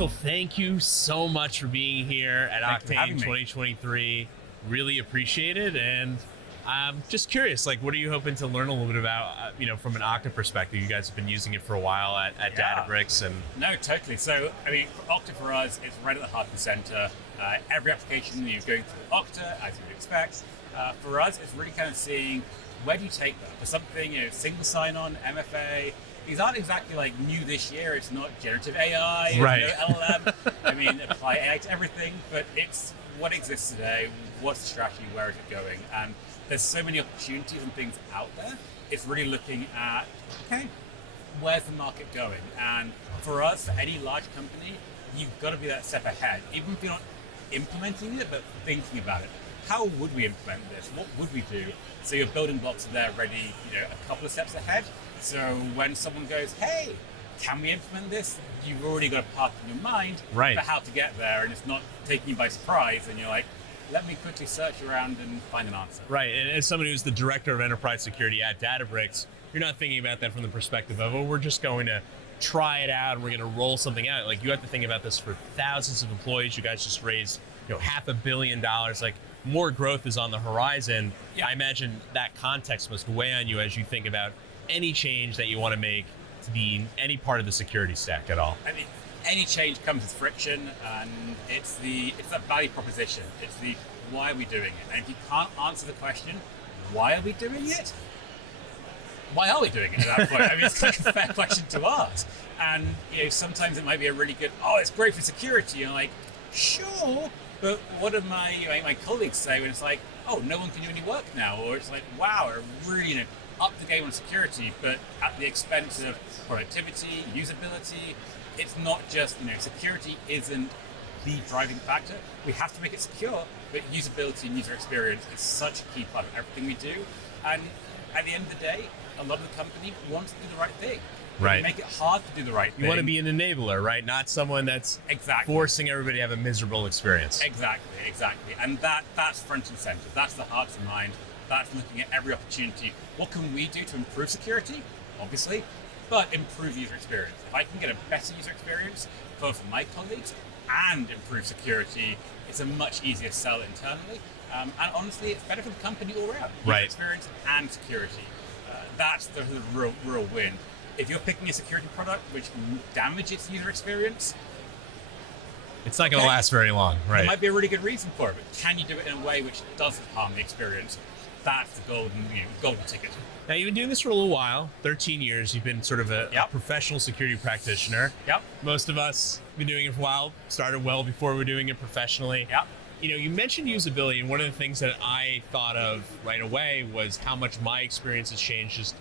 Michael, thank you so much for being here at Oktane 2023. Really appreciate it. And I'm just curious, like, what are you hoping to learn a little bit about, from an Okta perspective? You guys have been using it for a while at Databricks. And No, totally. So, I mean, for Okta for us, it's right at the heart and center. Every application you're going through Okta, as you would expect. For us, it's really kind of seeing where do you take that? For something, single sign-on, MFA, these aren't exactly like new this year. It's not generative AI, right. No LLM. I mean, apply AI to everything, but it's what exists today, what's the strategy, where is it going? And there's so many opportunities and things out there. It's really looking at, okay, where's the market going? And for us, for any large company, you've got to be that step ahead. Even if you're not implementing it, but thinking about it. How would we implement this? What would we do? So your building blocks are there ready, a couple of steps ahead. So when someone goes, hey, can we implement this? You've already got a path in your mind for how to get there, and it's not taking you by surprise, and you're like, let me quickly search around and find an answer. Right, and as someone who's the director of enterprise security at Databricks, you're not thinking about that from the perspective of, we're just going to try it out and we're going to roll something out. Like, you have to think about this for thousands of employees. You guys just raised, $500 million. Like, more growth is on the horizon. Yeah. I imagine that context must weigh on you as you think about any change that you want to make to any part of the security stack at all. I mean, any change comes with friction, and it's that value proposition. It's the why are we doing it? And if you can't answer the question, why are we doing it? Why are we doing it at that point? I mean, it's like a fair question to ask. And sometimes it might be a really good, it's great for security. You're like, sure, but what do my colleagues say when it's like, no one can do any work now? Or it's like, wow, we're really up the game on security, but at the expense of productivity, usability. It's not just, security isn't the driving factor. We have to make it secure, but usability and user experience is such a key part of everything we do. And at the end of the day, a lot of the company wants to do the right thing. Right. Make it hard to do the right thing. You want to be an enabler, right? Not someone that's forcing everybody to have a miserable experience. Exactly. And that's front and center. That's the heart and mind. That's looking at every opportunity. What can we do to improve security? Obviously, but improve user experience. If I can get a better user experience for my colleagues and improve security, it's a much easier sell internally. And honestly, it's better for the company all around. User experience and security. That's the real win. If you're picking a security product which damages user experience, it's not going to last very long, right? There might be a really good reason for it, but can you do it in a way which doesn't harm the experience? That's the golden ticket. Now, you've been doing this for a little while, 13 years. You've been sort of a professional security practitioner. Yep. Most of us have been doing it for a while, started well before we were doing it professionally. Yep. You mentioned usability, and one of the things that I thought of right away was how much my experience has changed just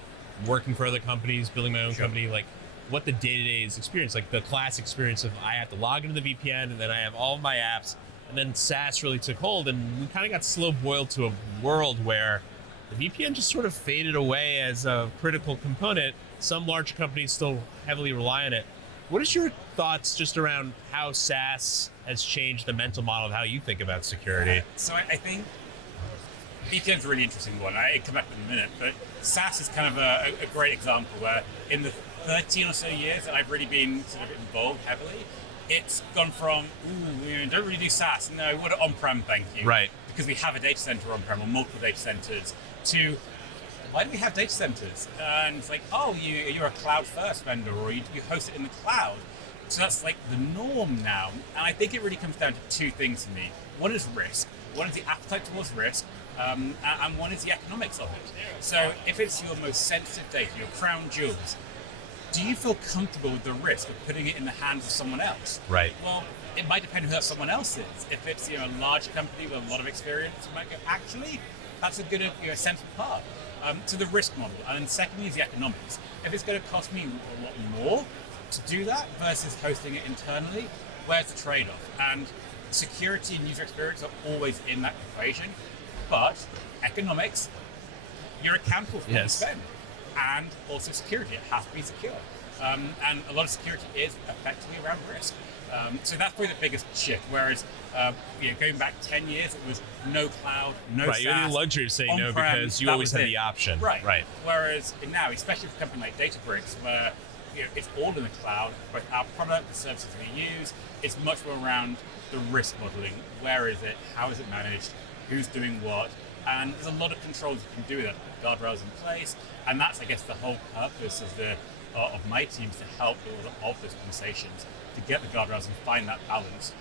working for other companies, building my own company, like what the day-to-day is experience, like the class experience of I have to log into the VPN and then I have all of my apps, and then SaaS really took hold, and we kind of got slow boiled to a world where the VPN just sort of faded away as a critical component. Some larger companies still heavily rely on it. What is your thoughts just around how SaaS has changed the mental model of how you think about security? So I think VPN's a really interesting one. I come back in a minute, but SaaS is kind of a great example where in the 13 or so years that I've really been sort of involved heavily, it's gone from, we don't really do SaaS. No, we want it on-prem, thank you. Right. Because we have a data center on-prem or multiple data centers, to why do we have data centers? And it's like, you're a cloud-first vendor, or you host it in the cloud. So that's like the norm now. And I think it really comes down to two things for me. One is risk. One is the appetite towards risk. And one is the economics of it. So if it's your most sensitive data, your crown jewels, do you feel comfortable with the risk of putting it in the hands of someone else? Right. Well, it might depend who that someone else is. If it's a large company with a lot of experience, you might go, actually, that's a good sensible path. To the risk model. And then secondly is the economics. If it's going to cost me a lot more to do that versus hosting it internally, where's the trade-off? And security and user experience are always in that equation. But economics, you're accountable for what you spend. And also security, it has to be secure. And a lot of security is effectively around risk. So that's probably the biggest shift. Whereas, going back 10 years, it was no cloud, no SaaS. Right, you had the luxury of saying no because you always had the option. Right. Whereas now, especially for a company like Databricks, where it's all in the cloud, both our product, the services we use. It's much more around the risk modeling. Where is it? How is it managed? Who's doing what? And there's a lot of controls you can do with that, guardrails in place. And that's, I guess, the whole purpose of my teams, to help with all of those conversations, to get the guardrails and find that balance,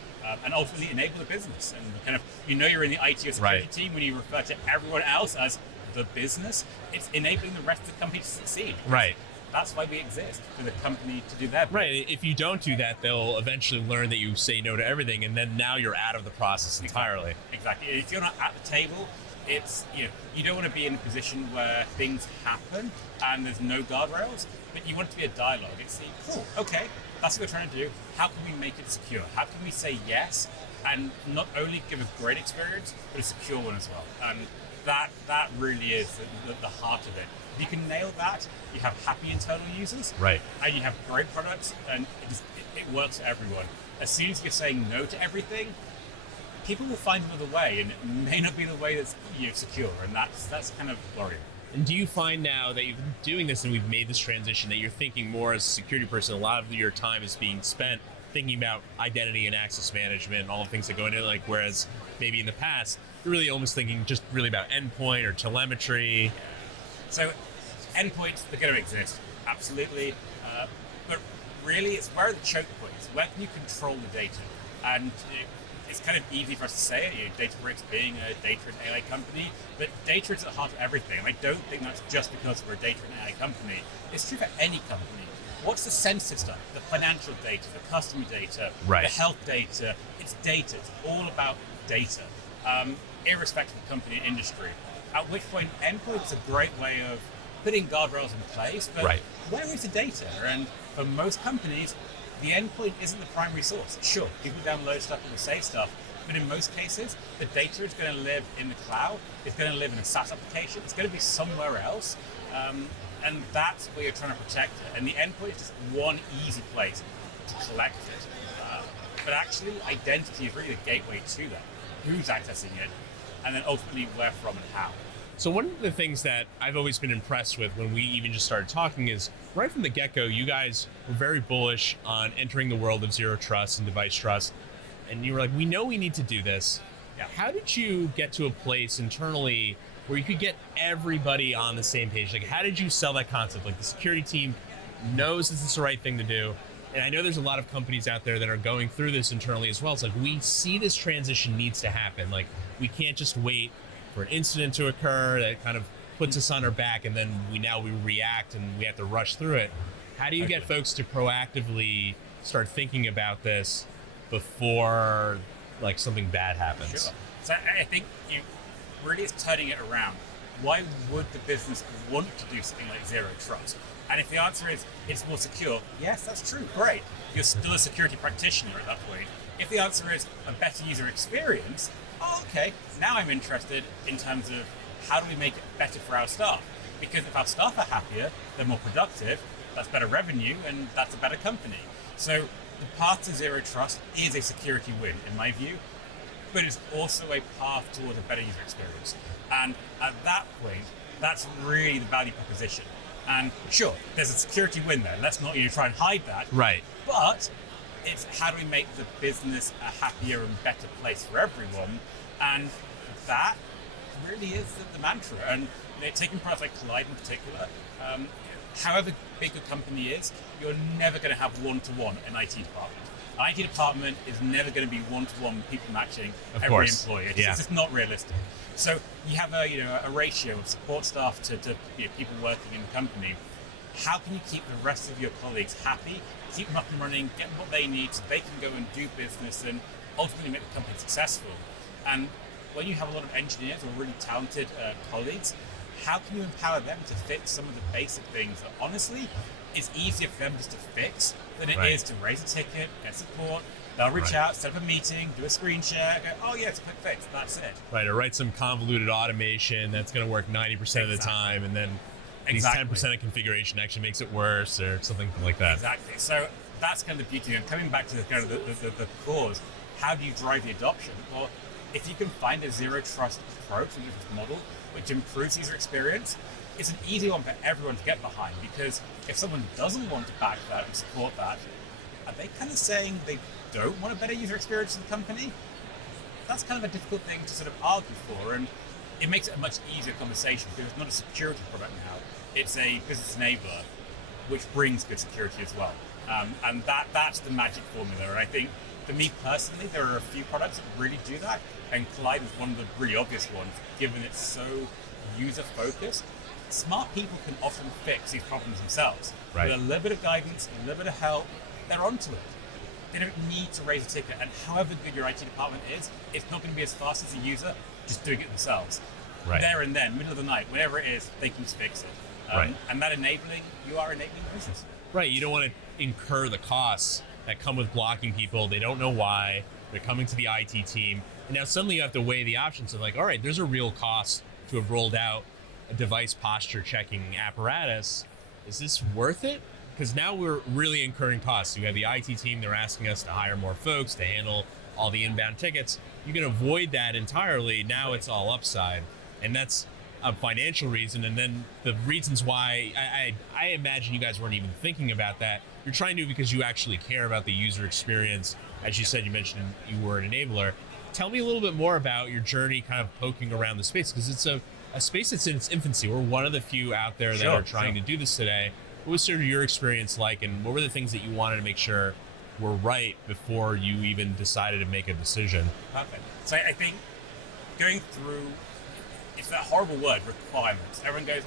and ultimately enable the business. And kind of, you're in the IT or security team when you refer to everyone else as the business. It's enabling the rest of the company to succeed. Right. That's why we exist, for the company to do their bit. Right. If you don't do that, they'll eventually learn that you say no to everything, and then now you're out of the process entirely. Exactly. If you're not at the table, it's you don't want to be in a position where things happen and there's no guardrails, but you want it to be a dialogue. It's cool, okay, that's what we're trying to do. How can we make it secure? How can we say yes and not only give a great experience, but a secure one as well? And that really is the heart of it. If you can nail that, you have happy internal users, right, and you have great products, and it works for everyone. As soon as you're saying no to everything, people will find another way, and it may not be the way that's secure, and that's kind of worrying. And do you find now that you've been doing this and we've made this transition, that you're thinking more as a security person, a lot of your time is being spent thinking about identity and access management and all the things that go into it, whereas maybe in the past, you're really almost thinking just really about endpoint or telemetry? So endpoints, they're going to exist, absolutely. But really, it's where are the choke points? Where can you control the data? And it's kind of easy for us to say it, Databricks being a data and AI company, but data is at the heart of everything. And I don't think that's just because we're a data and AI company. It's true for any company. What's the sensitive stuff? The financial data, the customer data, right, the health data. It's data. It's all about data, irrespective of company and industry. At which point, endpoint's a great way of putting guardrails in place, but right, where is the data? And for most companies, the endpoint isn't the primary source. Sure, people download stuff and will say stuff, but in most cases, the data is going to live in the cloud, it's going to live in a SaaS application, it's going to be somewhere else, and that's where you're trying to protect it. And the endpoint is just one easy place to collect it. But actually, identity is really the gateway to that. Who's accessing it, and then ultimately where from and how. So one of the things that I've always been impressed with when we even just started talking is right from the get-go, you guys were very bullish on entering the world of zero trust and device trust. And you were like, we know we need to do this. Yeah. How did you get to a place internally where you could get everybody on the same page? Like, how did you sell that concept? Like, the security team knows this is the right thing to do. And I know there's a lot of companies out there that are going through this internally as well. It's like, we see this transition needs to happen. Like, we can't just wait for an incident to occur that kind of puts us on our back, and then we react and we have to rush through it. How do you get folks to proactively start thinking about this before something bad happens? Sure. So I think really is turning it around. Why would the business want to do something like zero trust? And if the answer is it's more secure, yes, that's true, great. You're still a security practitioner at that point. If the answer is a better user experience, okay, now I'm interested in terms of how do we make it better for our staff? Because if our staff are happier, they're more productive, that's better revenue, and that's a better company. So the path to zero trust is a security win, in my view, but it's also a path towards a better user experience. And at that point, that's really the value proposition. And sure, there's a security win there. Let's not try and hide that. Right. But it's how do we make the business a happier and better place for everyone? And that really is the mantra. And taking products like Kolide in particular, however big a company is, you're never going to have one-to-one an IT department. An IT department is never going to be one-to-one people matching every employee. It's just not realistic. So you have a ratio of support staff to people working in the company. How can you keep the rest of your colleagues happy, keep them up and running, get what they need so they can go and do business and ultimately make the company successful? And when you have a lot of engineers or really talented colleagues, how can you empower them to fix some of the basic things that honestly it's easier for them just to fix than it is to raise a ticket, get support. They'll reach out, set up a meeting, do a screen share, go, oh yeah, it's a quick fix, that's it. Right, or write some convoluted automation that's going to work 90% of the time, and then 10% of configuration actually makes it worse, or something like that. Exactly. So that's kind of the beauty. And coming back to the kind of the cause, how do you drive the adoption? Well, if you can find a zero trust approach, a zero trust model, which improves user experience, it's an easy one for everyone to get behind, because if someone doesn't want to back that and support that, are they kind of saying they don't want a better user experience in the company? That's kind of a difficult thing to sort of argue for, and it makes it a much easier conversation because it's not a security product now, it's a business enabler, which brings good security as well. And that's the magic formula. And I think for me personally, there are a few products that really do that, and Kolide is one of the really obvious ones, given it's so user-focused. Smart people can often fix these problems themselves. Right. With a little bit of guidance, a little bit of help, they're onto it. They don't need to raise a ticket, and however good your IT department is, it's not going to be as fast as the user just doing it themselves. Right. There and then, middle of the night, whatever it is, they can just fix it. Right. And that enabling, you are enabling the business. Right, you don't want to incur the costs that come with blocking people. They don't know why. They're coming to the IT team. And now suddenly you have to weigh the options of like, all right, there's a real cost to have rolled out a device posture checking apparatus. Is this worth it? Because now we're really incurring costs. You have the IT team, they're asking us to hire more folks to handle all the inbound tickets. You can avoid that entirely. Now it's all upside. And that's a financial reason. And then the reasons why, I imagine you guys weren't even thinking about that. You're trying to because you actually care about the user experience. As you said, you mentioned you were an enabler. Tell me a little bit more about your journey kind of poking around the space, because it's a space that's in its infancy. We're one of the few out there that are trying to do this today. What was sort of your experience like, and what were the things that you wanted to make sure were right before you even decided to make a decision? Perfect. So I think going through, it's that horrible word, requirements. Everyone goes,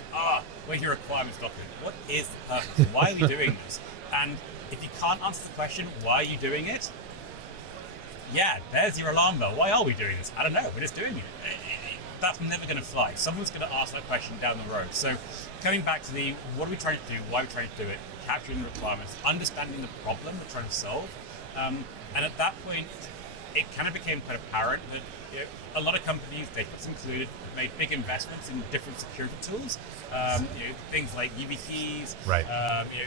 where's your requirements document? What is the purpose? Why are we doing this? And if you can't answer the question, why are you doing it? Yeah, there's your alarm bell. Why are we doing this? I don't know, we're just doing it. That's never going to fly. Someone's going to ask that question down the road. So coming back to the, what are we trying to do? Why are we trying to do it? Capturing the requirements, understanding the problem we're trying to solve. And at that point, it kind of became quite apparent that a lot of companies, Databricks included, made big investments in different security tools. Things like YubiKeys, right.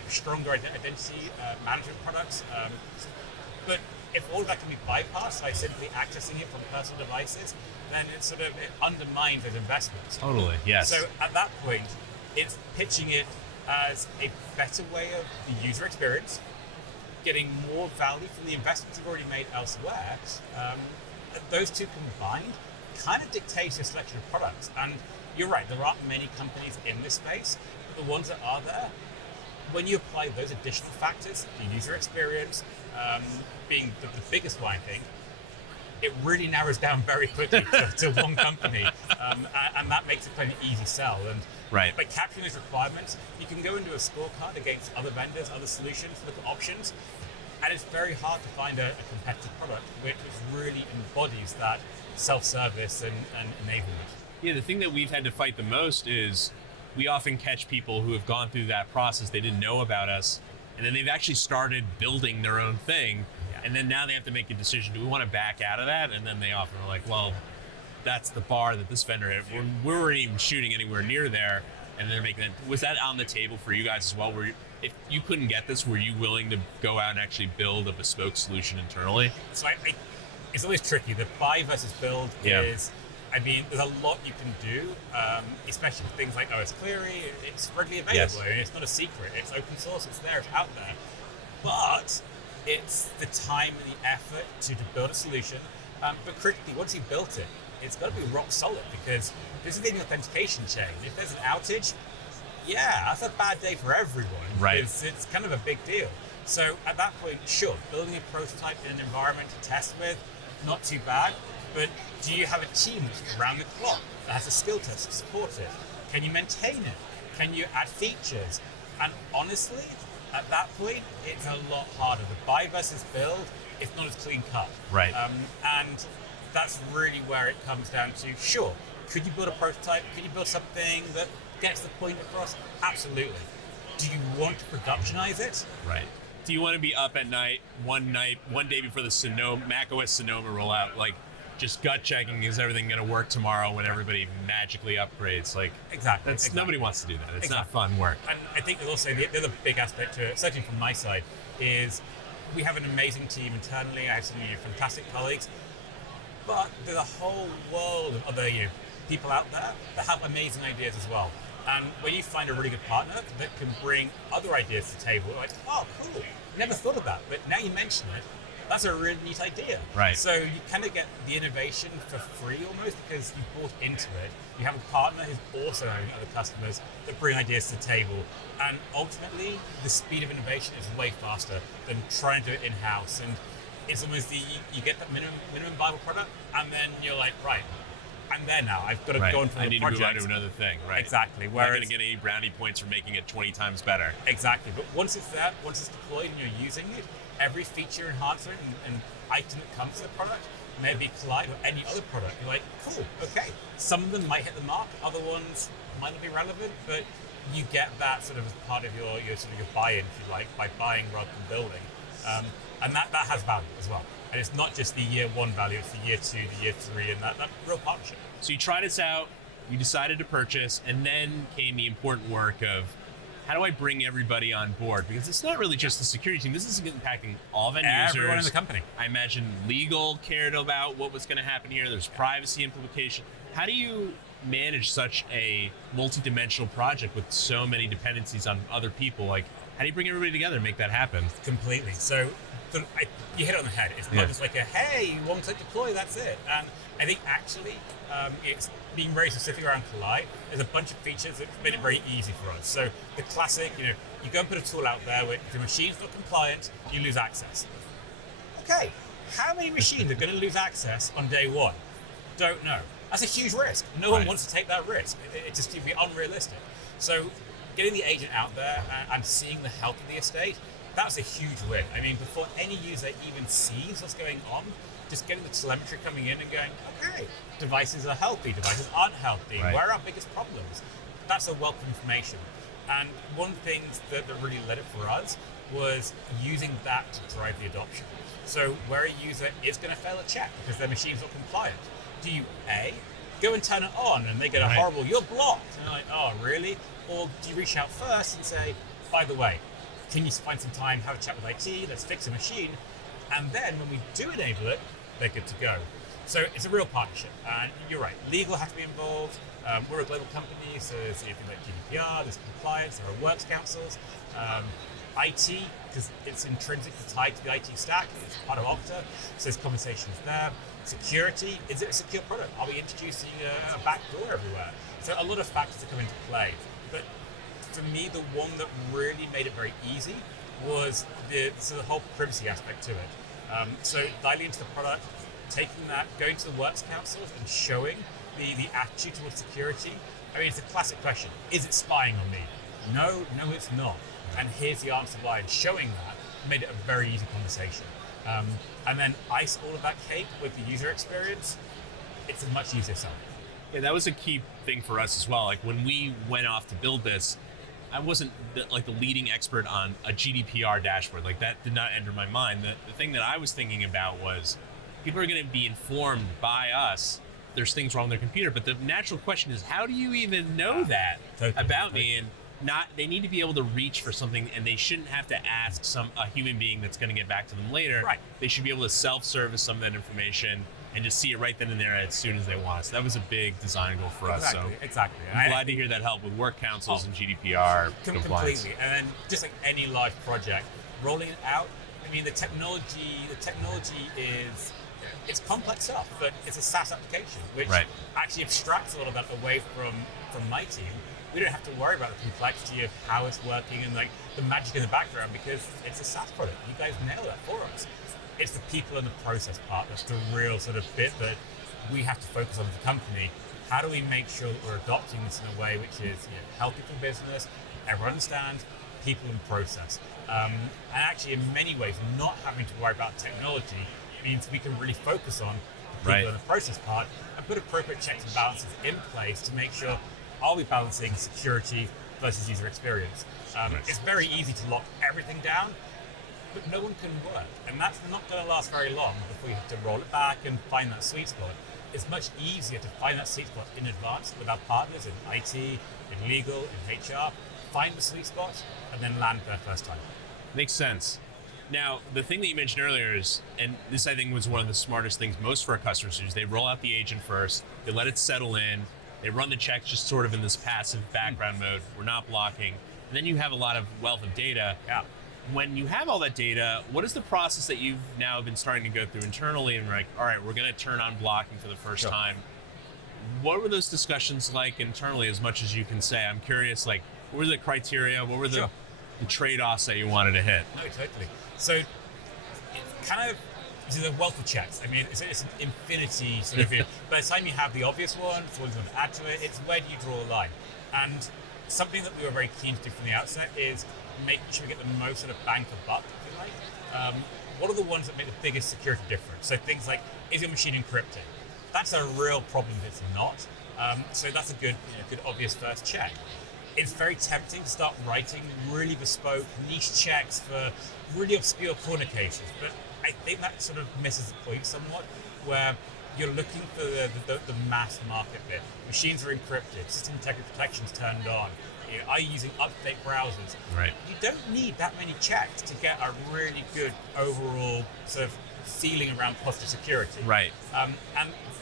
Stronger identity management products. But if all of that can be bypassed by simply accessing it from personal devices, then it undermines those investments. Totally, yes. So at that point, it's pitching it as a better way of the user experience, getting more value from the investments you've already made elsewhere. Those two combined kind of dictate a selection of products. And you're right, there aren't many companies in this space, but the ones that are there, when you apply those additional factors, the user experience being the biggest one, I think, it really narrows down very quickly to one company, and that makes it quite an easy sell. And right. by capturing those requirements, you can go into a scorecard against other vendors, other solutions, look at options, and it's very hard to find a competitive product which really embodies that self-service and enablement. Yeah, the thing that we've had to fight the most is we often catch people who have gone through that process, they didn't know about us, and then they've actually started building their own thing. And then now they have to make a decision, do we want to back out of that? And then they often are like, well, that's the bar that this vendor had. We weren't even shooting anywhere near there. And they're making that. Was that on the table for you guys as well? If you couldn't get this, were you willing to go out and actually build a bespoke solution internally? So it's always tricky. The buy versus build is, there's a lot you can do, especially for things like OS Query. It's readily available. Yes. It's not a secret. It's open source. It's there. It's out there. But it's the time and the effort to build a solution. But critically, once you've built it, it's got to be rock solid, because this is in the authentication chain. If there's an outage, that's a bad day for everyone. Right. It's kind of a big deal. So at that point, sure, building a prototype in an environment to test with, not too bad. But do you have a team that's around the clock that has a skill test to support it? Can you maintain it? Can you add features? And honestly, at that point, it's a lot harder. The buy versus build, it's not as clean cut. Right. And that's really where it comes down to, sure, could you build a prototype? Could you build something that gets the point across? Absolutely. Do you want to productionize it? Right. Do you want to be up at night, one day before the macOS Sonoma rollout, like just gut checking, is everything going to work tomorrow when everybody magically upgrades? Like, exactly. Nobody wants to do that. It's not fun work. And I think there's also the other big aspect to it, certainly from my side, is we have an amazing team internally. I have some fantastic colleagues, but there's a whole world of other people out there that have amazing ideas as well. And when you find a really good partner that can bring other ideas to the table, like, oh, cool, never thought of that, but now you mention it, that's a really neat idea. Right. So you kind of get the innovation for free almost because you've bought into it. You have a partner who's also having other customers that bring ideas to the table. And ultimately, the speed of innovation is way faster than trying to do it in-house. And it's almost you get that minimum viable product, and then you're like, right, I'm there now. I've got to go on for the project. I need to move on to another thing, right? Exactly. We're not going to get any brownie points for making it 20 times better. Exactly. But once it's there, once it's deployed and you're using it, every feature enhancement and item that comes to the product, maybe Kolide or any other product, you're like, cool, okay. Some of them might hit the mark, other ones might not be relevant, but you get that sort of as part of your sort of your buy-in, if you like, by buying rather than building. And that has value as well. And it's not just the year one value, it's the year two, the year three, and that real partnership. So you tried this out, you decided to purchase, and then came the important work of how do I bring everybody on board? Because it's not really just the security team. This is impacting all of end users. Everyone in the company. I imagine legal cared about what was going to happen here. There's privacy implication. How do you manage such a multi-dimensional project with so many dependencies on other people? Like, how do you bring everybody together and make that happen? Completely. So you hit it on the head. It's not just like a, hey, one click deploy, that's it. And I think actually it's being very specific around Kolide. There's a bunch of features that made it very easy for us. So the classic, you go and put a tool out there where if your machine's not compliant, you lose access. Okay, how many machines are going to lose access on day one? Don't know. That's a huge risk. No one wants to take that risk. It just would be unrealistic. So getting the agent out there and seeing the health of the estate, that's a huge win. I mean, before any user even sees what's going on, just getting the telemetry coming in and going, okay, devices are healthy, devices aren't healthy, where are our biggest problems? That's a wealth of information. And one thing that really led it for us was using that to drive the adoption. So where a user is going to fail a check because their machine's not compliant, do you A, go and turn it on and they get a horrible, you're blocked. And they're like, oh, really? Or do you reach out first and say, by the way, can you find some time, have a chat with IT, let's fix the machine. And then when we do enable it, they're good to go. So it's a real partnership. And you're right, legal has to be involved. We're a global company, so there's anything like GDPR, there's compliance, there are works councils. IT, because it's intrinsically tied to the IT stack, it's part of Okta, so there's conversations there. Security, is it a secure product? Are we introducing a back door everywhere? So a lot of factors that come into play. But for me, the one that really made it very easy was the whole privacy aspect to it. So dialing into the product, taking that, going to the works councils and showing the attitude towards security. I mean, it's a classic question. Is it spying on me? No, it's not. And here's the answer why. And showing that made it a very easy conversation. And then ice all of that cake with the user experience, it's a much easier sell. Yeah, that was a key thing for us as well. Like when we went off to build this, I wasn't the leading expert on a GDPR dashboard. Like that did not enter my mind. The thing that I was thinking about was people are going to be informed by us there's things wrong with their computer. But the natural question is, how do you even know that about me? And they need to be able to reach for something, and they shouldn't have to ask a human being that's going to get back to them later. Right. They should be able to self-service some of that information and just see it right then and there as soon as they want. So that was a big design goal for us. So exactly. I'm glad to hear that help with work councils and GDPR compliance. Completely. And then just like any live project, rolling it out. I mean, the technology is, it's complex stuff, but it's a SaaS application, which actually abstracts a lot of that away from my team. We don't have to worry about the complexity of how it's working and like the magic in the background because it's a SaaS product. You guys nail that for us. It's the people and the process part that's the real sort of bit that we have to focus on as a company. How do we make sure that we're adopting this in a way which is healthy for business, everyone understands, people and process. And actually, in many ways, not having to worry about technology means we can really focus on the people and the process part and put appropriate checks and balances in place to make sure, are we balancing security versus user experience? It's very easy to lock everything down, but no one can work. And that's not going to last very long before you have to roll it back and find that sweet spot. It's much easier to find that sweet spot in advance with our partners in IT, in legal, in HR, find the sweet spot, and then land there first time. Makes sense. Now, the thing that you mentioned earlier is, and this I think was one of the smartest things most for our customers, is they roll out the agent first, they let it settle in, They run the checks just sort of in this passive background mode. We're not blocking. And then you have a lot of wealth of data. Yeah. When you have all that data, what is the process that you've now been starting to go through internally and like, all right, we're going to turn on blocking for the first time. What were those discussions like internally, as much as you can say? I'm curious, like, what were the criteria? What were the trade-offs that you wanted to hit? No, totally. So it kind of, this is a wealth of checks. I mean, it's an infinity sort of view. By the time you have the obvious one, it's what you want to add to it, it's where do you draw a line? And something that we were very keen to do from the outset is make sure we get the most sort of bang for buck, if you like. What are the ones that make the biggest security difference? So things like, is your machine encrypted? That's a real problem if it's not. So that's a good obvious first check. It's very tempting to start writing really bespoke niche checks for really obscure corner cases, but I think that sort of misses the point somewhat, where you're looking for the mass market bit. Machines are encrypted, system integrity protection's turned on. Are you using up-to-date browsers? Right. You don't need that many checks to get a really good overall sort of feeling around posture security. Right. And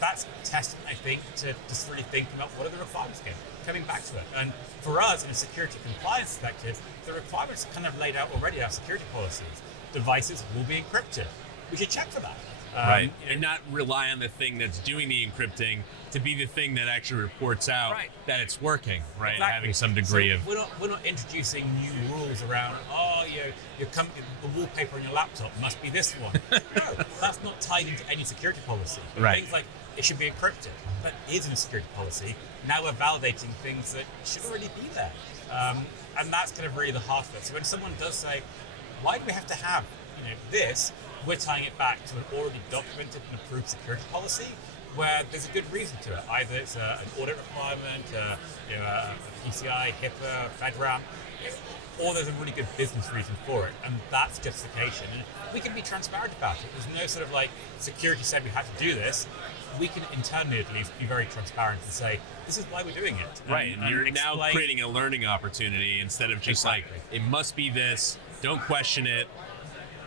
that's a testament, I think, to just really thinking about what are the requirements again, coming back to it. And for us, in a security compliance perspective, the requirements are kind of laid out already in our security policies. Devices will be encrypted. We should check for that. Right, and not rely on the thing that's doing the encrypting to be the thing that actually reports out that it's working, right? Exactly. Having some degree so of... We're not introducing new rules around, the wallpaper on your laptop must be this one. No, that's not tied into any security policy. Right. Things like, it should be encrypted. That isn't a security policy. Now we're validating things that should already be there. And that's kind of really the heart of it. So when someone does say, why do we have to have this? We're tying it back to an already documented and approved security policy where there's a good reason to it. Either it's an audit requirement, a PCI, HIPAA, FedRAMP, or there's a really good business reason for it, and that's justification. And we can be transparent about it. There's no sort of like, security said we had to do this. We can internally at least be very transparent and say, this is why we're doing it. Right, and you're now creating a learning opportunity instead of just like, it must be this, don't question it.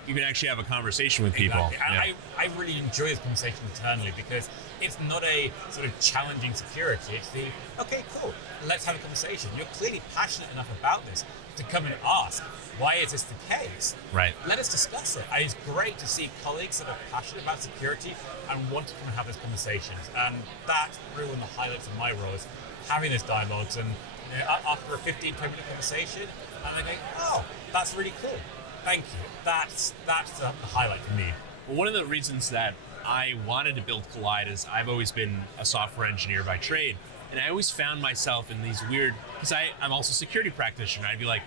You can actually have a conversation with people. Exactly. I really enjoy this conversation internally because it's not a sort of challenging security. It's okay, cool, let's have a conversation. You're clearly passionate enough about this to come and ask, why is this the case? Right. Let us discuss it. And it's great to see colleagues that are passionate about security and want to come and have those conversations. And that's really one of the highlights of my role is having those dialogues. And after a 15-20 minute conversation, and they go, oh, that's really cool. Thank you. That's the highlight for me. Well, one of the reasons that I wanted to build Kolide is I've always been a software engineer by trade. And I always found myself in these weird, because I'm also a security practitioner. I'd be like,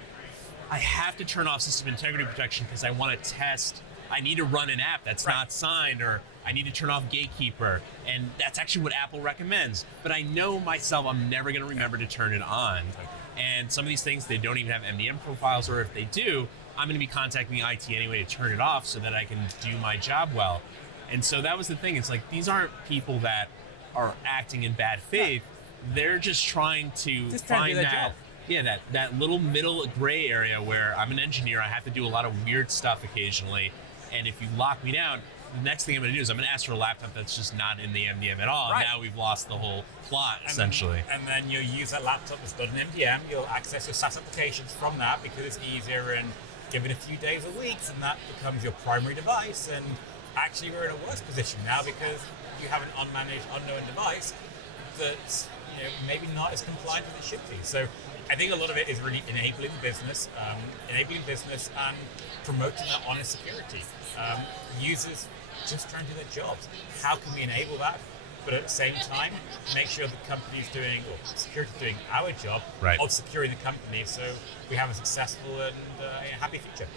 I have to turn off system integrity protection because I want to test. I need to run an app that's not signed, or I need to turn off Gatekeeper. And that's actually what Apple recommends. But I know myself, I'm never going to remember to turn it on. And some of these things, they don't even have MDM profiles, or if they do, I'm going to be contacting the IT anyway to turn it off so that I can do my job well. And so that was the thing. It's like, these aren't people that are acting in bad faith. They're just trying to find that little middle gray area where I'm an engineer. I have to do a lot of weird stuff occasionally. And if you lock me down, the next thing I'm going to do is I'm going to ask for a laptop that's just not in the MDM at all. Right. Now we've lost the whole plot, essentially. And then you'll use that laptop that's got an MDM. You'll access your SaaS applications from that because it's easier, and give it a few days or weeks, and that becomes your primary device. And actually, we're in a worse position now because you have an unmanaged, unknown device that's maybe not as compliant as it should be. So I think a lot of it is really enabling business and promoting that honest security. Users just trying to do their jobs. How can we enable that? But at the same time, make sure the company's doing, or security doing our job of securing the company so we have a successful and happy future.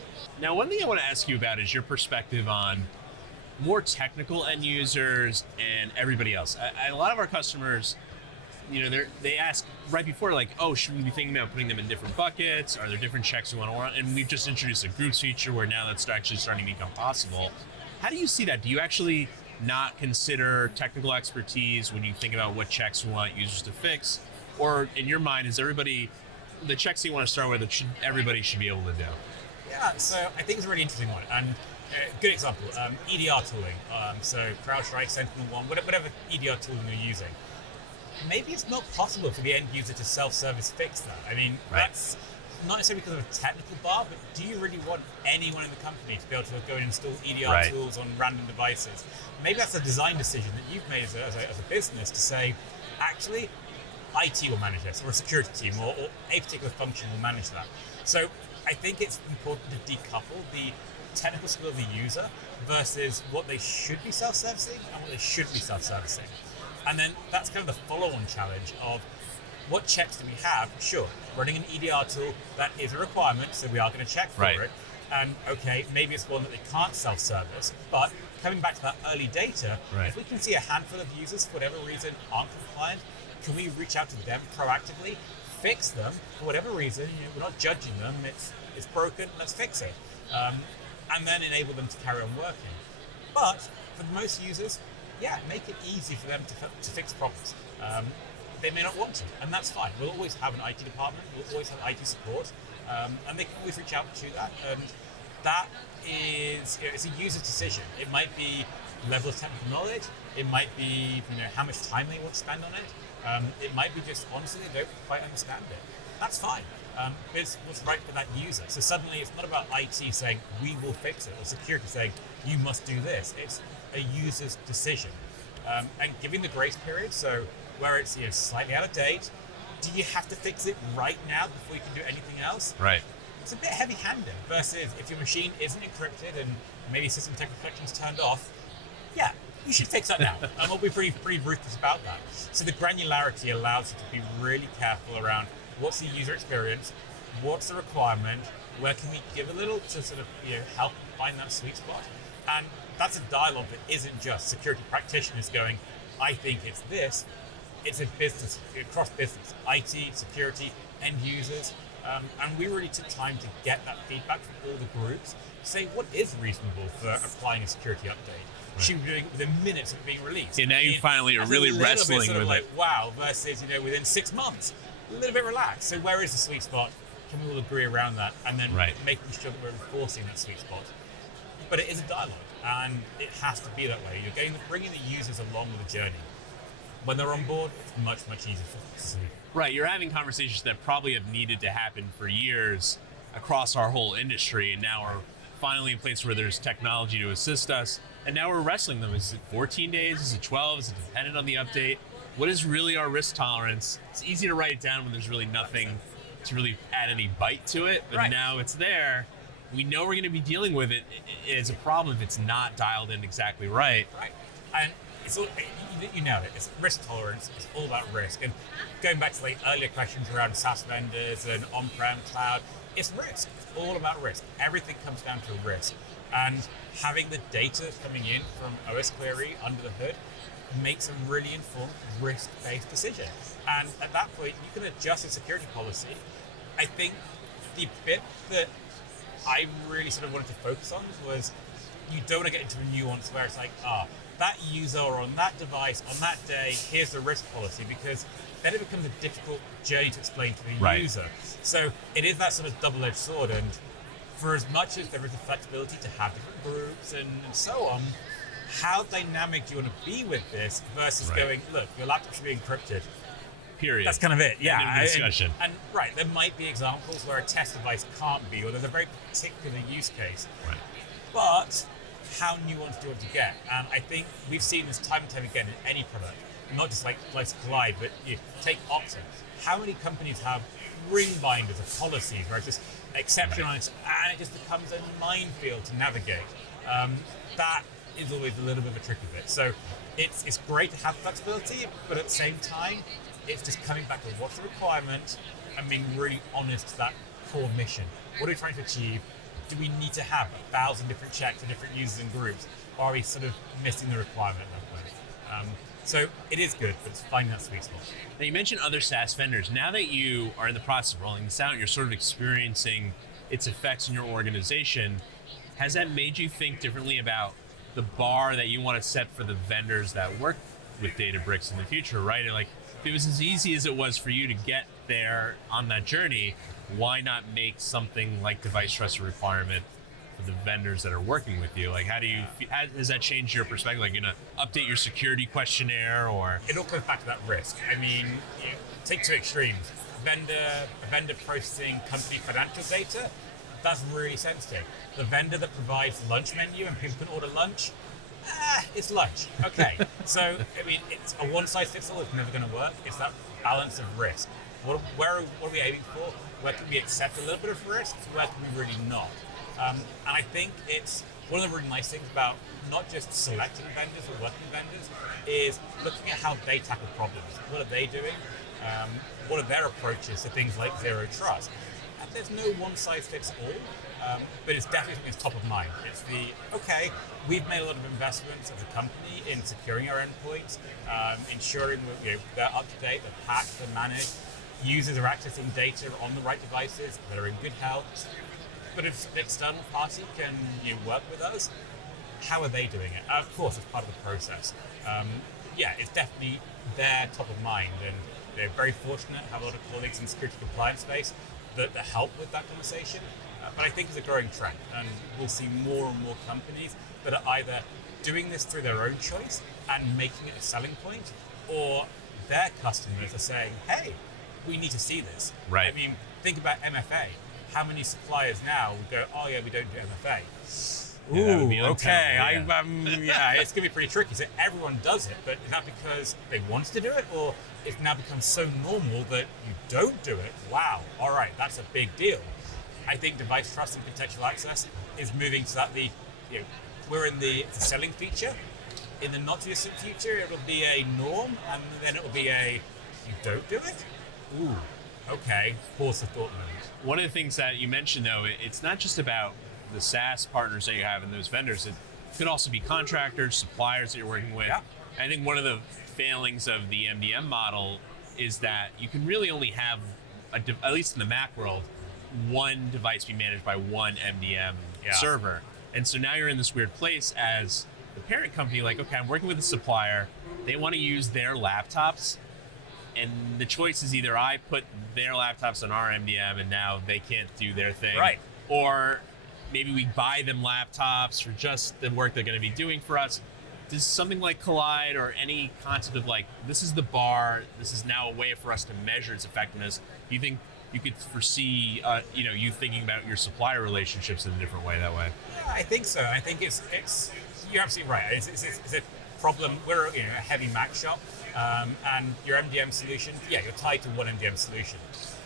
Now, one thing I want to ask you about is your perspective on more technical end users and everybody else. A lot of our customers, they ask right before, like, oh, should we be thinking about putting them in different buckets? Are there different checks we want to run? And we've just introduced a groups feature where now that's actually starting to become possible. How do you see that? Do you actually not consider technical expertise when you think about what checks you want users to fix? Or in your mind, is everybody, the checks you want to start with, everybody should be able to do? Yeah, so I think it's a really interesting one. And good example, EDR tooling. So CrowdStrike, SentinelOne, whatever EDR tooling you're using. maybe it's not possible for the end user to self-service fix that. I mean, that's not necessarily because of a technical bar, but do you really want anyone in the company to be able to go and install EDR tools on random devices? Maybe that's a design decision that you've made as a business to say, actually, IT will manage this, or a security team, or a particular function will manage that. So I think it's important to decouple the technical skill of the user versus what they should be self-servicing and what they shouldn't be self-servicing. And then that's kind of the follow-on challenge of what checks do we have? Sure, running an EDR tool, that is a requirement, so we are going to check for it. And okay, maybe it's one that they can't self-service, but coming back to that early data, if we can see a handful of users, for whatever reason, aren't compliant, can we reach out to them proactively, fix them for whatever reason? We're not judging them. It's broken. Let's fix it, and then enable them to carry on working. But for most users, make it easy for them to fix problems. They may not want to, and that's fine. We'll always have an IT department. We'll always have IT support, and they can always reach out to that. And that is, it's a user decision. It might be level of technical knowledge. It might be, how much time they want to spend on it. It might be just, honestly, they don't quite understand it. That's fine. It's what's right for that user. So suddenly it's not about IT saying, we will fix it, or security saying, you must do this. It's a user's decision. And giving the grace period, so where it's slightly out of date, do you have to fix it right now before you can do anything else? Right. It's a bit heavy-handed versus if your machine isn't encrypted and maybe system tech reflection's turned off, you should fix that now. And we'll be pretty ruthless about that. So the granularity allows you to be really careful around what's the user experience, what's the requirement, where can we give a little to sort of help find that sweet spot. And that's a dialogue that isn't just security practitioners going, I think it's this. It's a business, across business, IT, security, end users. And we really took time to get that feedback from all the groups to say what is reasonable for applying a security update. Should we be doing it within minutes of it being released? And now you finally are really wrestling sort of with like, wow, versus within 6 months, a little bit relaxed. So where is the sweet spot? Can we all agree around that? And then making sure that we're enforcing that sweet spot. But it is a dialogue, and it has to be that way. You're bringing the users along with the journey. When they're on board, it's much, much easier for them to see. Right, you're having conversations that probably have needed to happen for years across our whole industry, and now are finally in a place where there's technology to assist us, and now we're wrestling them. Is it 14 days? Is it 12? Is it dependent on the update? What is really our risk tolerance? It's easy to write it down when there's really nothing to really add any bite to it, but now it's there. We know we're going to be dealing with it. It's a problem if it's not dialed in exactly right. Right, and it's all, you nailed it. It's risk tolerance. It's all about risk. And going back to the earlier questions around SaaS vendors and on-prem cloud, it's risk. It's all about risk. Everything comes down to risk. And having the data coming in from OS Query under the hood makes a really informed risk-based decision. And at that point, you can adjust the security policy. I think the bit that I really sort of wanted to focus on was you don't want to get into a nuance where it's like, that user on that device on that day, here's the risk policy, because then it becomes a difficult journey to explain to the user. So it is that sort of double-edged sword, and for as much as there is a flexibility to have different groups and so on, how dynamic do you want to be with this versus going, look, your laptop should be encrypted. Period. That's kind of it, End of discussion. And there might be examples where a test device can't be, or there's a very particular use case. Right. But how nuanced do you want to get? And I think we've seen this time and time again in any product, not just like Kolide, but you take Okta. How many companies have ring binders of policies where it's just exception on it, and it just becomes a minefield to navigate? That is always a little bit of a tricky bit. So it's great to have flexibility, but at the same time, it's just coming back to what's the requirement and being really honest to that core mission. What are we trying to achieve? Do we need to have 1,000 different checks for different users and groups? Or are we sort of missing the requirement at that point? So it is good, but it's finding that sweet spot. Now you mentioned other SaaS vendors. Now that you are in the process of rolling this out, you're sort of experiencing its effects in your organization. Has that made you think differently about the bar that you want to set for the vendors that work with Databricks in the future, right? Like, if it was as easy as it was for you to get there on that journey, why not make something like device trust a requirement for of the vendors that are working with you? Like, how do you, has that changed your perspective? Like, you know, update your security questionnaire or? It all comes back to that risk. I mean, take two extremes. A vendor processing company financial data, that's really sensitive. The vendor that provides lunch menu and people can order lunch, it's lunch. Okay. So, I mean, it's a one-size-fits-all. It's never going to work. It's that balance of risk. What are we aiming for? Where can we accept a little bit of risk? Where can we really not? And I think it's one of the really nice things about not just selecting vendors or working with vendors is looking at how they tackle problems. What are they doing? What are their approaches to things like zero trust? And there's no one-size-fits-all. But it's definitely something that's top of mind. It's we've made a lot of investments as a company in securing our endpoints, ensuring that they're up to date, they're packed, they're managed, users are accessing data on the right devices, that are in good health. But if an external party can work with us, how are they doing it? Of course, it's part of the process. It's definitely their top of mind, and they're very fortunate to have a lot of colleagues in the security compliance space that help with that conversation. But I think it's a growing trend, and we'll see more and more companies that are either doing this through their own choice and making it a selling point, or their customers are saying, hey, we need to see this. Right. I mean, think about MFA. How many suppliers now would go, oh yeah, we don't do MFA? It's going to be pretty tricky. So everyone does it, but is that because they want to do it, or it's now become so normal that you don't do it? Wow, all right, that's a big deal. I think device trust and contextual access is moving to that. We're in it's a selling feature. In the not too distant future, it will be a norm, and then it will be you don't do it? Ooh, okay, pause the thought mode. One of the things that you mentioned, though, it's not just about the SaaS partners that you have and those vendors. It could also be contractors, suppliers that you're working with. Yeah. I think one of the failings of the MDM model is that you can really only have, at least in the Mac world, one device be managed by one MDM server. And so now you're in this weird place as the parent company, like, okay, I'm working with a supplier. They want to use their laptops. And the choice is either I put their laptops on our MDM and now they can't do their thing. Right. Or maybe we buy them laptops for just the work they're going to be doing for us. Does something like Kolide or any concept of like, this is the bar, this is now a way for us to measure its effectiveness, do you think you could foresee, you thinking about your supplier relationships in a different way that way? Yeah, I think so. I think it's you're absolutely right. It's a problem. We're a heavy Mac shop, and your MDM solution, you're tied to one MDM solution.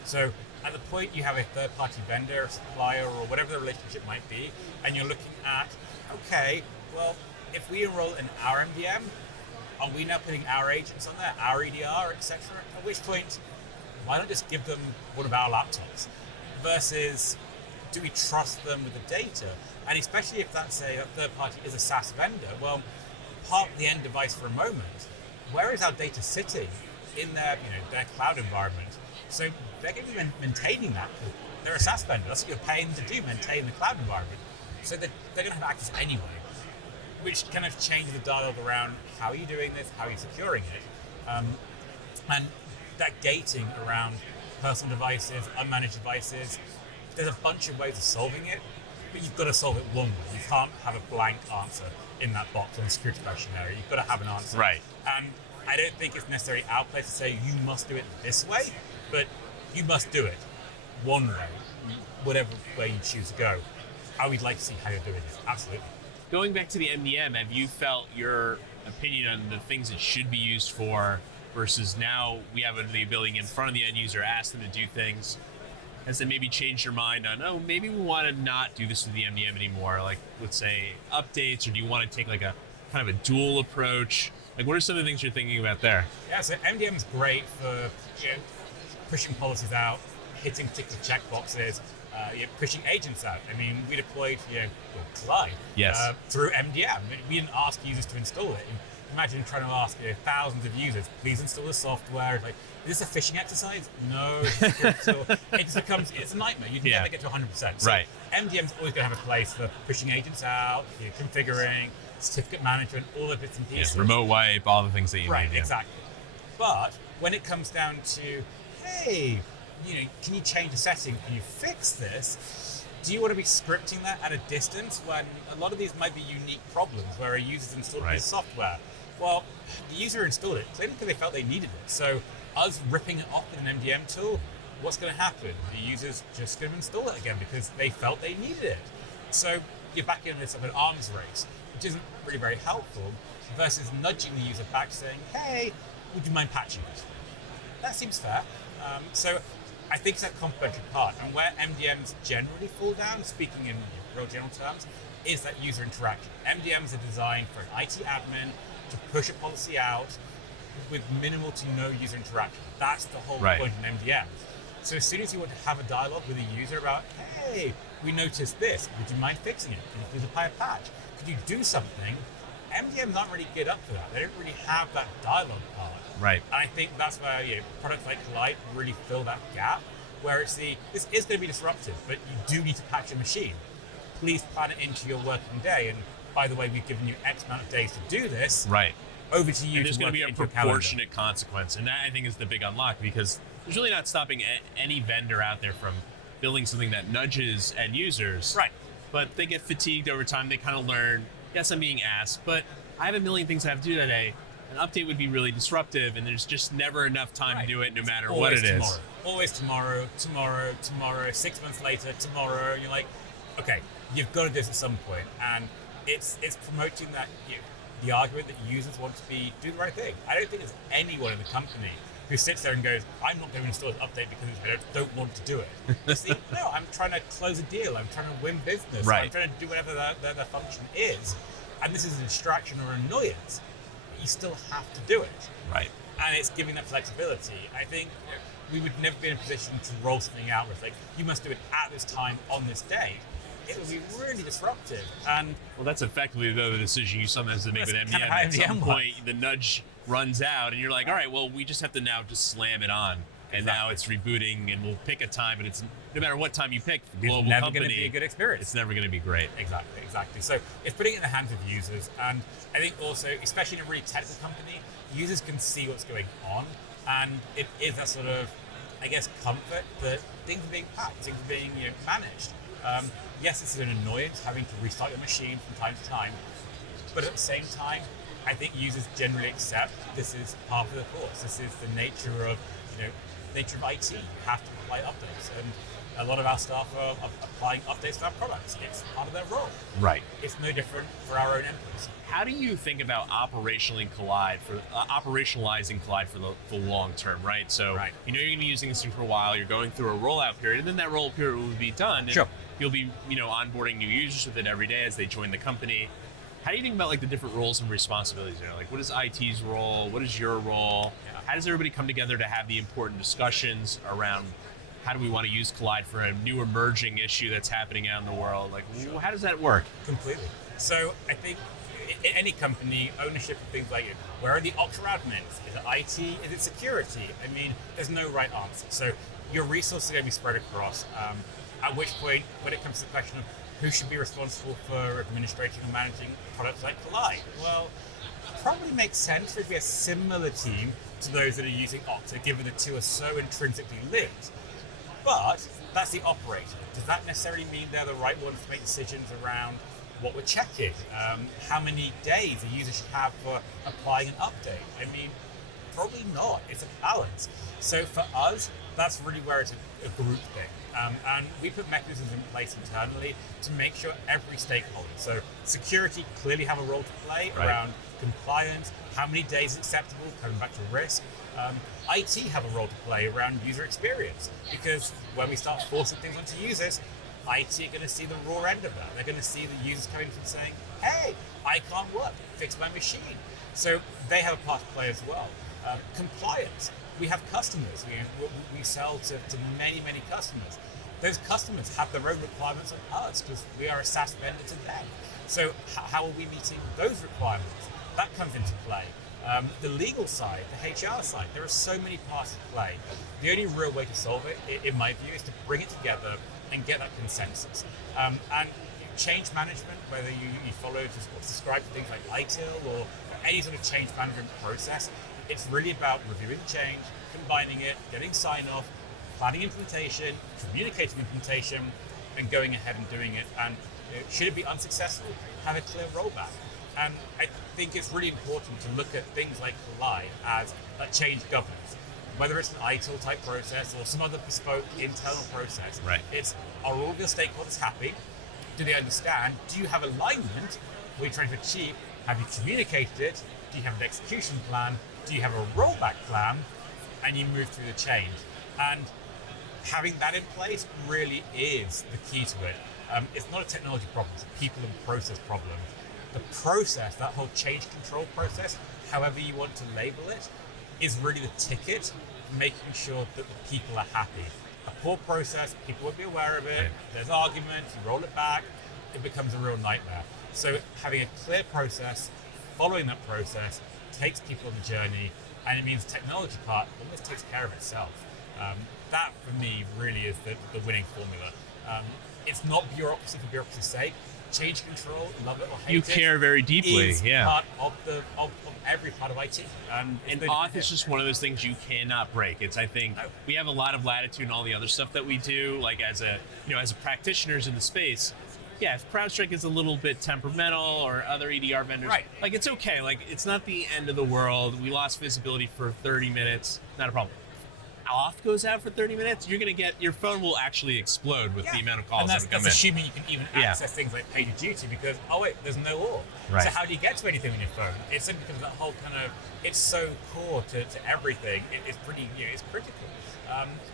So at the point you have a third-party vendor, supplier, or whatever the relationship might be, and you're looking at, okay, well, if we enroll in our MDM, are we now putting our agents on there, our EDR, etc.? At which point, why not just give them one of our laptops? Versus, do we trust them with the data? And especially if that third party is a SaaS vendor, well, park the end device for a moment. Where is our data sitting in their cloud environment? So they're going to be maintaining that. They're a SaaS vendor. That's what you're paying them to do, maintain the cloud environment. So they're going to have access anyway, which kind of changes the dialogue around how are you doing this, how are you securing it, and that gating around personal devices, unmanaged devices. There's a bunch of ways of solving it, but you've got to solve it one way. You can't have a blank answer in that box on the security questionnaire. You've got to have an answer. Right. And I don't think it's necessarily our place to say you must do it this way, but you must do it one way, whatever way you choose to go. I would like to see how you're doing it. Absolutely. Going back to the MDM, have you felt your opinion on the things it should be used for versus now we have the ability in front of the end user, ask them to do things? Has it maybe changed your mind on, maybe we want to not do this with the MDM anymore? Like, let's say updates, or do you want to take like a kind of a dual approach? Like, what are some of the things you're thinking about there? Yeah, so MDM is great for pushing policies out, hitting particular checkboxes, pushing agents out. I mean, we deployed Kolide through MDM. We didn't ask users to install it. Imagine trying to ask thousands of users, please install the software. Like, is this a phishing exercise? No. It just becomes, it's a nightmare. You can never get to 100%. So right. MDM's always going to have a place for pushing agents out, configuring, certificate management, all the bits and pieces. Remote wipe, all the things that you right, need. Exactly. But when it comes down to, hey, can you change a setting? Can you fix this? do you want to be scripting that at a distance when a lot of these might be unique problems where a user's installed Right. this software? Well, the user installed it clearly because they felt they needed it. So us ripping it off with an MDM tool, what's going to happen? The user's just going to install it again because they felt they needed it. So you're back in this of an arms race, which isn't really very helpful, versus nudging the user back saying, hey, would you mind patching it? That seems fair. So I think it's that complementary part. And where MDMs generally fall down, speaking in real general terms, is that user interaction. MDMs are designed for an IT admin to push a policy out with minimal to no user interaction. That's the whole Right. point of an MDM. So as soon as you want to have a dialogue with a user about, hey, we noticed this, would you mind fixing it? Can you please apply a patch? Could you do something? MDMs aren't really geared up for that. They don't really have that dialogue part. Right. And I think that's where products like Kolide really fill that gap, where it's this is going to be disruptive, but you do need to patch your machine. Please plan it into your working day. And by the way, we've given you X amount of days to do this. Right. Over to you. And there's to going work to be it a into your calendar. proportionate consequence, and that I think is the big unlock, because there's really not stopping any vendor out there from building something that nudges end users. Right. But they get fatigued over time. They kind of learn, yes, I'm being asked, but I have a million things I have to do today. An update would be really disruptive, and there's just never enough time to do it, no matter what it is. Always tomorrow, 6 months later, tomorrow. And you're like, okay, you've got to do this at some point. And it's promoting that the argument that users want to do the right thing. I don't think there's anyone in the company who sits there and goes, I'm not going to install this update because I don't want to do it. You see, no, I'm trying to close a deal. I'm trying to win business. Right. I'm trying to do whatever their function is. And this is a distraction or annoyance. You still have to do it. Right. And it's giving that flexibility. I think we would never be in a position to roll something out with, like, you must do it at this time on this day. It would be really disruptive. And Well, that's effectively the decision you sometimes have to make with That's MDM. kinda how At some MDM point, the nudge runs out, and you're like, all right, well, we just have to now just slam it on. And now it's rebooting, and we'll pick a time, but it's no matter what time you pick, the global it's never company, going to be a good experience. it's never going to be great. Exactly. So it's putting it in the hands of users, and I think also, especially in a really technical company, users can see what's going on, and it is that sort of, I guess, comfort that things are being patched, things are being managed. Yes, it's an annoyance having to restart your machine from time to time, but at the same time, I think users generally accept this is part of the course. This is the nature of nature of IT. You have to apply updates, and a lot of our staff are applying updates to our products. It's part of their role. Right. It's no different for our own employees. How do you think about operationalizing Kolide for the long term, right? So Right. you're going to be using this thing for a while. You're going through a rollout period, and then that rollout period will be done. And Sure. You'll be onboarding new users with it every day as they join the company. How do you think about like the different roles and responsibilities there? Like, what is IT's role? What is your role? Yeah. How does everybody come together to have the important discussions around how do we want to use Kolide for a new emerging issue that's happening out in the world? Like, how does that work? Completely. So I think in any company, ownership of things like where are the Okta admins? Is it IT? Is it security? I mean, there's no right answer. So your resources are going to be spread across. At which point, when it comes to the question of who should be responsible for administrating and managing products like Kolide, well, it probably makes sense for it to be a similar team to those that are using Okta, given the two are so intrinsically linked. But that's the operator. Does that necessarily mean they're the right ones to make decisions around what we're checking? How many days a user should have for applying an update? I mean, probably not. It's a balance. So for us, that's really where it's a group thing. And we put mechanisms in place internally to make sure every stakeholder, so security clearly have a role to play around compliance, how many days is acceptable, coming back to risk. IT have a role to play around user experience, because when we start forcing things onto users, IT are going to see the raw end of that. They're going to see the users coming from saying, hey, I can't work, fix my machine. So they have a part to play as well. Compliance. We have customers. We sell to many, many customers. Those customers have their own requirements of us because we are a SaaS vendor to them. So how are we meeting those requirements? That comes into play. The legal side, the HR side, there are so many parts to play. The only real way to solve it, in my view, is to bring it together and get that consensus. And change management, whether you follow or subscribe to things like ITIL or any sort of change management process, it's really about reviewing change, combining it, getting sign-off, planning implementation, communicating implementation, and going ahead and doing it. And should it be unsuccessful, have a clear rollback. And I think it's really important to look at things like Kolide as a change governance. Whether it's an ITIL type process or some other bespoke internal process, it's, are all of your stakeholders happy? Do they understand? Do you have alignment? What are you trying to achieve? Have you communicated it? Do you have an execution plan? Do you have a rollback plan? And you move through the change. And having that in place really is the key to it. It's not a technology problem, it's a people and process problem. The process, that whole change control process, however you want to label it, is really the ticket for making sure that the people are happy. A poor process, people won't be aware of it, there's argument, you roll it back, it becomes a real nightmare. So having a clear process, following that process, takes people on the journey, and it means the technology part almost takes care of itself. That for me really is the winning formula. It's not bureaucracy for bureaucracy's sake. Change control, love it or hate it. You care very deeply, is part of every part of IT. And auth is just one of those things you cannot break. It's, I think, we have a lot of latitude in all the other stuff that we do. Like as a practitioners in the space, if CrowdStrike is a little bit temperamental or other EDR vendors, like it's okay. Like it's not the end of the world. We lost visibility for 30 minutes, not a problem. Auth goes out for 30 minutes, you're going to get, your phone will actually explode with the amount of calls that come in. And that's assuming you can even access things like PagerDuty because, there's no auth. So how do you get to anything on your phone? It's simply because that whole kind of, it's so core to everything. It's pretty, it's critical.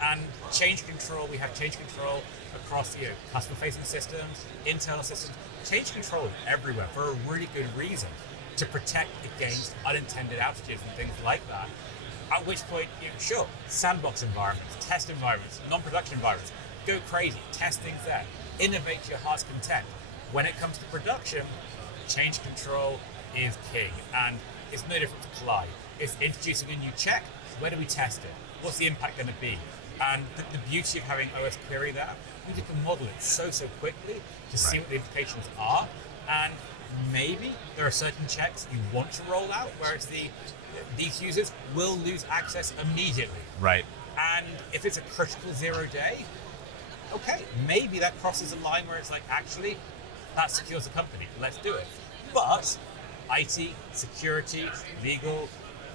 And change control, we have change control across customer-facing systems, internal systems. Change control is everywhere for a really good reason, to protect against unintended outages and things like that. At which point, sure, sandbox environments, test environments, non-production environments, go crazy, test things there, innovate to your heart's content. When it comes to production, change control is king, and it's no different to Kolide. It's introducing a new check, where do we test it? What's the impact going to be? And the beauty of having OS query that, you can model it so quickly to see what the implications are, and maybe there are certain checks you want to roll out where it's these users will lose access immediately. And if it's a critical 0 day, okay, maybe that crosses a line where it's like, actually, that secures the company, let's do it. But IT, security, legal,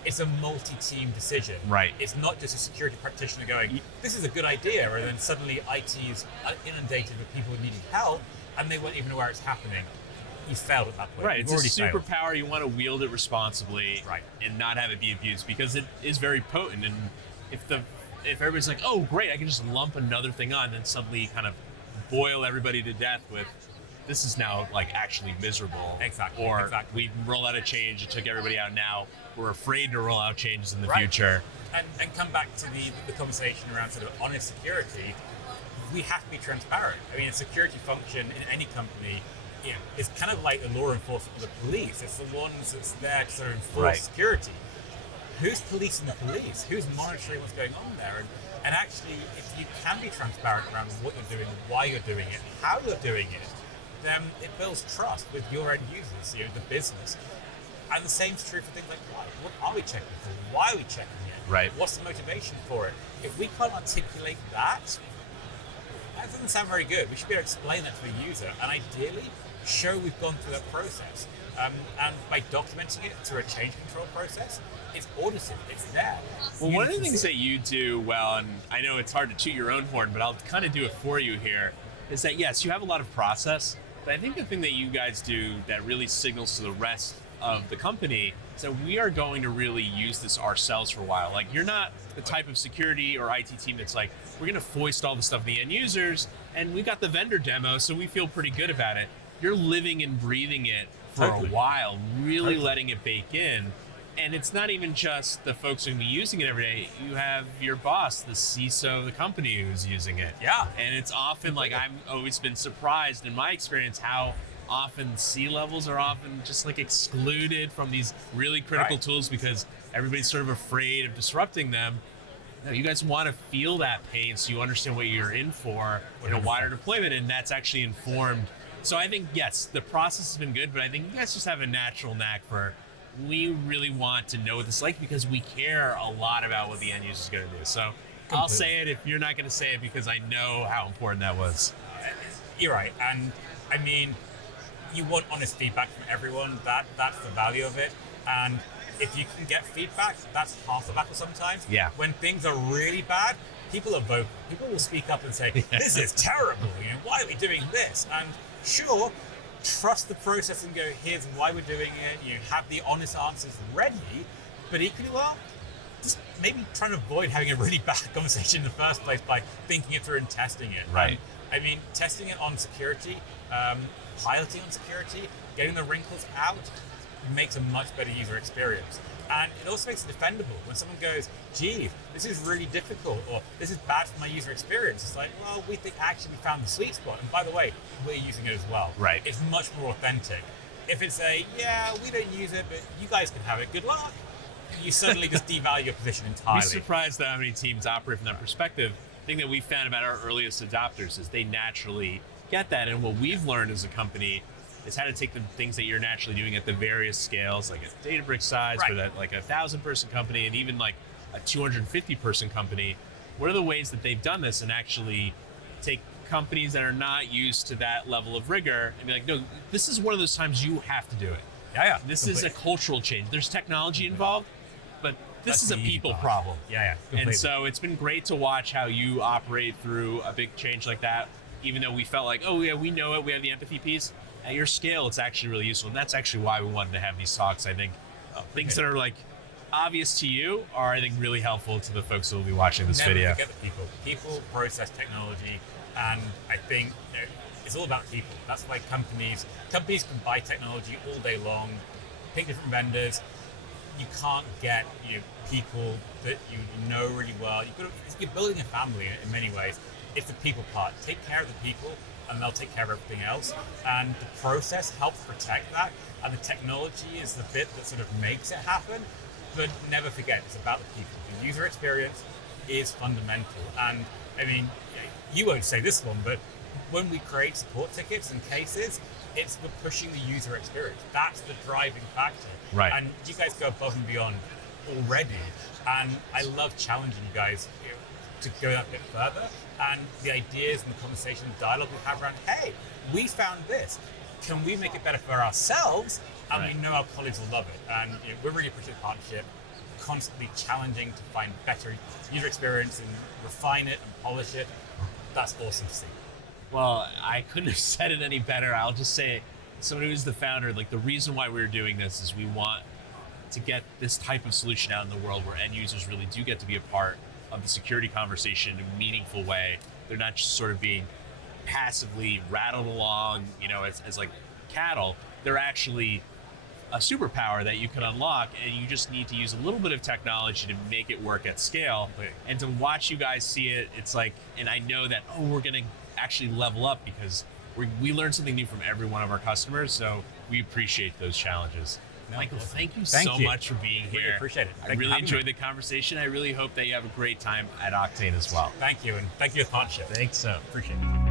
it's a multi-team decision. It's not just a security practitioner going, this is a good idea, and then suddenly IT is inundated with people needing help, and they won't even know where it's happening. You failed at that point. It's a superpower. You want to wield it responsibly, and not have it be abused, because it is very potent. And if everybody's like, oh great, I can just lump another thing on, then suddenly kind of boil everybody to death with, this is now like actually miserable. Or we roll out a change, it took everybody out now. We're afraid to roll out changes in the future. And come back to the conversation around sort of honest security. We have to be transparent. I mean, a security function in any company, it's kind of like the law enforcement of the police. It's the ones that's there to sort of enforce security. Who's policing the police? Who's monitoring what's going on there? And actually, if you can be transparent around what you're doing, why you're doing it, how you're doing it, then it builds trust with your end users, the business. And the same is true for things like what are we checking for? Why are we checking it? What's the motivation for it? If we can't articulate that doesn't sound very good. We should be able to explain that to the user, and ideally show we've gone through that process. And by documenting it through a change control process, it's audited, it's there. Well, one of the things that you do well, and I know it's hard to toot your own horn, but I'll kind of do it for you here, is that yes, you have a lot of process, but I think the thing that you guys do that really signals to the rest of the company is that we are going to really use this ourselves for a while. Like, you're not the type of security or IT team that's like, we're going to foist all the stuff to the end users, and we got the vendor demo, so we feel pretty good about it. You're living and breathing it for a while, really letting it bake in. And it's not even just the folks who are using it every day. You have your boss, the CISO of the company, who's using it. And it's often like, I've always been surprised in my experience how often C-levels are often just like excluded from these really critical tools because everybody's sort of afraid of disrupting them. No, you guys want to feel that pain so you understand what you're in for in a wider deployment, and that's actually informed. So I think, yes, the process has been good, but I think you guys just have a natural knack for, we really want to know what this is like because we care a lot about what the end user is going to do. So I'll say it if you're not going to say it because I know how important that was. You're right, and I mean, you want honest feedback from everyone. That's the value of it, and if you can get feedback, that's half the battle sometimes. Yeah. When things are really bad, people are vocal. People will speak up and say, "This is terrible. Why are we doing this?" And sure, trust the process and go, "Here's why we're doing it." You have the honest answers ready, but equally well, just maybe trying to avoid having a really bad conversation in the first place by thinking it through and testing it. Right. I mean, testing it on security, piloting on security, getting the wrinkles out makes a much better user experience. And it also makes it defendable. When someone goes, "Gee, this is really difficult," or "This is bad for my user experience," it's like, well, we think actually we found the sweet spot. And by the way, we're using it as well. Right. It's much more authentic. If it's yeah, we don't use it, but you guys can have it, good luck, you suddenly just devalue your position entirely. We're surprised at how many teams operate from that perspective. The thing that we found about our earliest adopters is they naturally get that. And what we've learned as a company is how to take the things that you're naturally doing at the various scales, like at Databricks size, Right. for that like 1,000-person company, and even like a 250-person company. What are the ways that they've done this and actually take companies that are not used to that level of rigor and be like, no, this is one of those times you have to do it. Yeah. This is a cultural change. There's technology involved, but this That's is a the easy people part. problem. Yeah. Completely. And so it's been great to watch how you operate through a big change like that, even though we felt like, oh yeah, we know it, we have the empathy piece. At your scale, it's actually really useful. And that's actually why we wanted to have these talks. I think things that are like obvious to you are, I think, really helpful to the folks who will be watching this Never video. forget the people. People, process, technology, and I think it's all about people. That's why companies can buy technology all day long, pick different vendors. You can't get people that you know really well. You're building a family in many ways. It's the people part. Take care of the people, and they'll take care of everything else. And the process helps protect that, and the technology is the bit that sort of makes it happen. But never forget, it's about the people. The user experience is fundamental. And I mean, you won't say this one, but when we create support tickets and cases, it's for pushing the user experience. That's the driving factor. Right. And you guys go above and beyond already. And I love challenging you guys to go that bit further. And the ideas and the conversation and dialogue we have around, hey, we found this. Can we make it better for ourselves? And Right. we know our colleagues will love it. And we're really appreciative of the partnership, constantly challenging to find better user experience and refine it and polish it. That's awesome to see. Well, I couldn't have said it any better. I'll just say, somebody who's the founder, like the reason why we're doing this is we want to get this type of solution out in the world where end users really do get to be a part of the security conversation in a meaningful way. They're not just sort of being passively rattled along, as like cattle. They're actually a superpower that you can unlock, and you just need to use a little bit of technology to make it work at scale. Right. And to watch you guys see it, it's like, and I know that, we're going to actually level up because we learn something new from every one of our customers, so we appreciate those challenges. No, Michael, awesome. thank you Thank so you. much for being here. Really appreciate it. I Thank you really for having enjoyed me. the conversation. I really hope that you have a great time at Oktane as well. Thank you, and thank you for the partnership. Thanks so. Appreciate it.